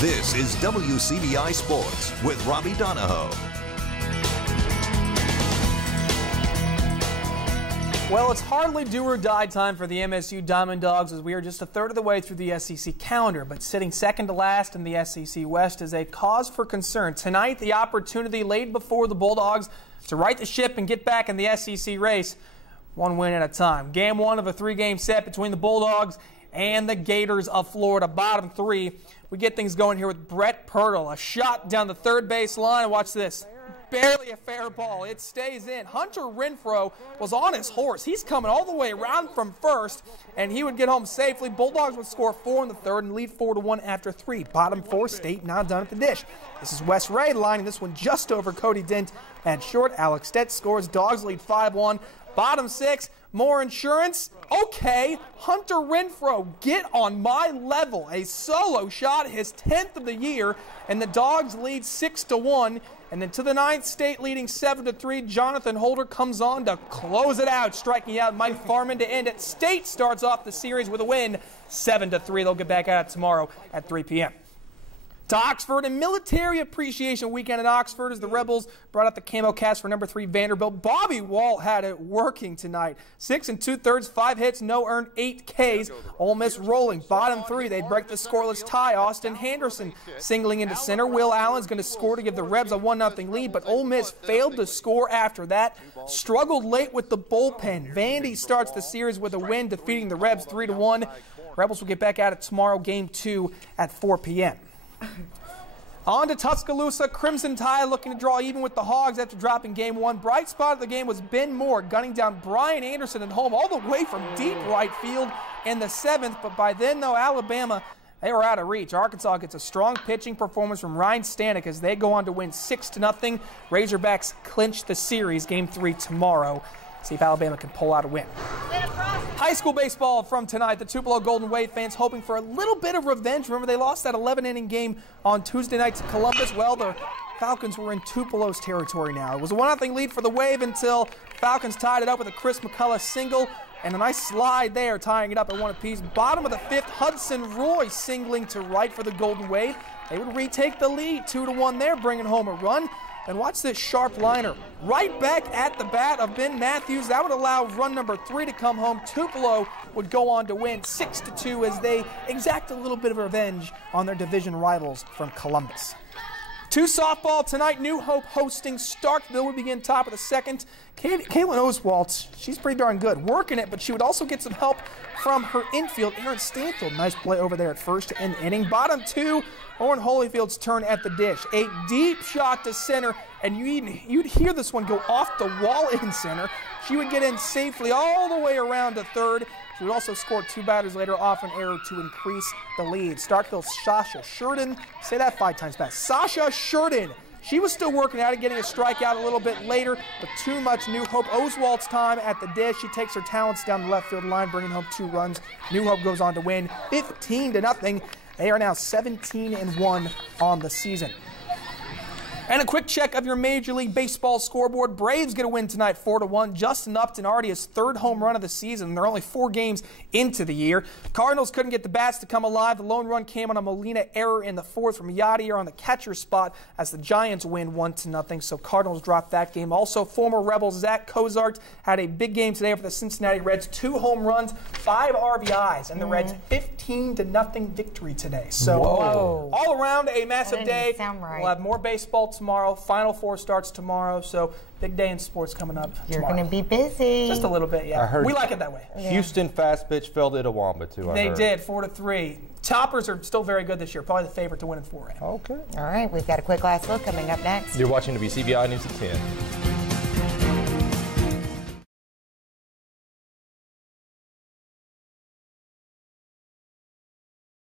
This is WCBI Sports with Robby Donoho. Well, it's hardly do or die time for the MSU Diamond Dogs as we are just a third of the way through the SEC calendar. But sitting second to last in the SEC West is a cause for concern. Tonight, the opportunity laid before the Bulldogs to right the ship and get back in the SEC race, one win at a time. Game one of a three-game set between the Bulldogs and the Gators of Florida. Bottom three. We get things going here with Brett Pirtle. A shot down the third base line. Watch this. Barely a fair ball. It stays in. Hunter Renfroe was on his horse. He's coming all the way around from first, and he would get home safely. Bulldogs would score 4 in the third and lead 4-1 after 3. Bottom 4, State now done at the dish. This is Wes Ray lining this one just over Cody Dent at short. Alex Stett scores. Dogs lead 5-1. Bottom 6, more insurance. Okay, Hunter Renfroe, get on my level. A solo shot, his 10th of the year, and the Dogs lead 6-1. And then to the 9th, State leading 7-3. Jonathan Holder comes on to close it out, striking out Mike Farman to end it. State starts off the series with a win, 7-3. They'll get back at it tomorrow at 3 p.m. To Oxford, a military appreciation weekend at Oxford as the Rebels brought out the camo cast for number 3 Vanderbilt. Bobby Walt had it working tonight. 6 2/3, 5 hits, no earned, 8 Ks. Ole Miss rolling. Bottom 3, they break the scoreless tie. Austin Henderson singling into center. Will Allen's going to score to give the Rebs a 1-0 lead, but Ole Miss failed to score after that. Struggled late with the bullpen. Vandy starts the series with a win, defeating the Rebs 3-1. Rebels will get back at it tomorrow, game 2 at 4 p.m. On to Tuscaloosa. Crimson Tide looking to draw even with the Hogs after dropping game 1. Bright spot of the game was Ben Moore gunning down Brian Anderson at home all the way from deep right field in the 7th. But by then, though, Alabama, they were out of reach. Arkansas gets a strong pitching performance from Ryan Stanek as they go on to win 6-0. Razorbacks clinch the series. Game 3 tomorrow. See if Alabama can pull out a win. High school baseball from tonight. The Tupelo Golden Wave fans hoping for a little bit of revenge. Remember, they lost that 11-inning game on Tuesday night to Columbus. Well, the Falcons were in Tupelo's territory now. It was a 1-0 lead for the Wave until Falcons tied it up with a Chris McCullough single and a nice slide there, tying it up at 1 apiece. Bottom of the 5th, Hudson Roy singling to right for the Golden Wave. They would retake the lead, 2-1 there, bringing home a run. And watch this sharp liner right back at the bat of Ben Matthews. That would allow run number 3 to come home. Tupelo would go on to win 6-2 as they exact a little bit of revenge on their division rivals from Columbus. 2 softball tonight. New Hope hosting Starkville. We begin top of the 2nd. Caitlin Oswalt, she's pretty darn good. Working it, but she would also get some help from her infield. Aaron Stanfield, nice play over there at first to end the inning. Bottom 2, Owen Holyfield's turn at the dish. A deep shot to center, and you'd hear this one go off the wall in center. She would get in safely all the way around to third. She would also score 2 batters later off an error to increase the lead. Starkville's Sasha Sheridan, say that 5 times fast. Sasha Sheridan. She was still working at it, getting a strikeout a little bit later, but too much New Hope. Oswald's time at the dish. She takes her talents down the left field line, bringing home 2 runs. New Hope goes on to win 15-0. They are now 17-1 on the season. And a quick check of your Major League Baseball scoreboard. Braves get a win tonight, 4-1. Justin Upton already his 3rd home run of the season. They're only 4 games into the year. Cardinals couldn't get the bats to come alive. The lone run came on a Molina error in the 4th from Yadier on the catcher spot as the Giants win 1-0. So Cardinals dropped that game. Also, former Rebel Zach Cozart had a big game today for the Cincinnati Reds. 2 home runs, 5 RBIs, and the Reds 15-0 victory today. So all around a massive day. Right. We'll have more baseball tomorrow. Final 4 starts tomorrow, so big day in sports coming up You're tomorrow. going to be busy. Just a little bit, yeah. I heard we like it that way. Houston fast pitch fell to Itawamba, too. They did, 4-3. Toppers are still very good this year. Probably the favorite to win in 4A. Okay. All right, we've got a quick last look coming up next. You're watching WCBI News at 10.